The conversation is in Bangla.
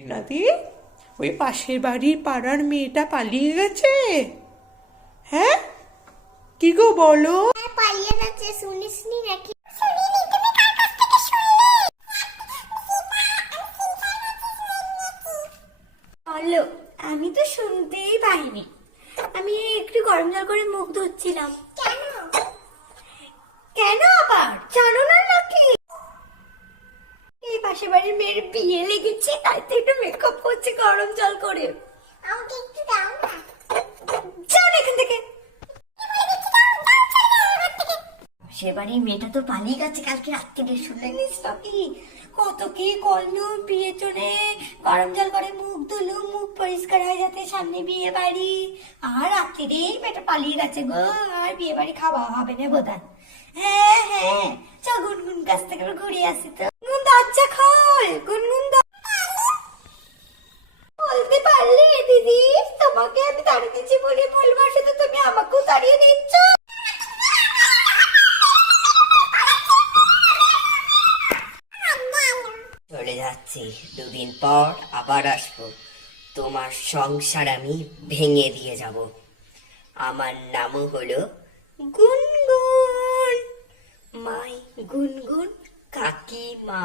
দেবনাথি ওই পাশের বাড়ির পাড়ার মেয়েটা পালিয়ে গেছে। হ্যাঁ? কি গো বলো? হ্যাঁ পালিয়ে গেছে শুনিসনি নাকি? বলো আমি তো শুনতেই পাইনি। আমি একটু গরম জল করে মুখ ধুচ্ছিলাম। কেন? কেন আবার জানো না নাকি এই পাশে বাড়ির মেয়ের বিয়ে লেগেছে তাই তো একটু মেকআপ করছে গরম জল করে। আমাকে একটু দাও না। যাও না এখান থেকে। সে বাড়ির মেয়েটা তো পালিয়ে গেছে কালকে রাত্রিরে কত কি করলু বিয়ে চলে। গরম জল করে মুখ ধুলু মুখ পরিষ্কার হয়ে যাতে সামনে বিয়ে বাড়ি আর রাত্রিরেই মেয়েটা পালিয়ে গেছে গো আর বিয়ে বাড়ি খাওয়া হবে না বোধহয়। হ্যাঁ হ্যাঁ। চ গুনগুন কাছ থেকে ঘুরে আসি তো। দিচ্ছি বলে ভুলবশত তুমি আমাকেও তাড়িয়ে দিচ্ছ। চলে যাচ্ছি। দুদিন পর আবার আসব। তোমার সংসার আমি ভেঙে দিয়ে যাব। আমার নামও হলো গুনগুন। মাই গুনগুন কাকিমা।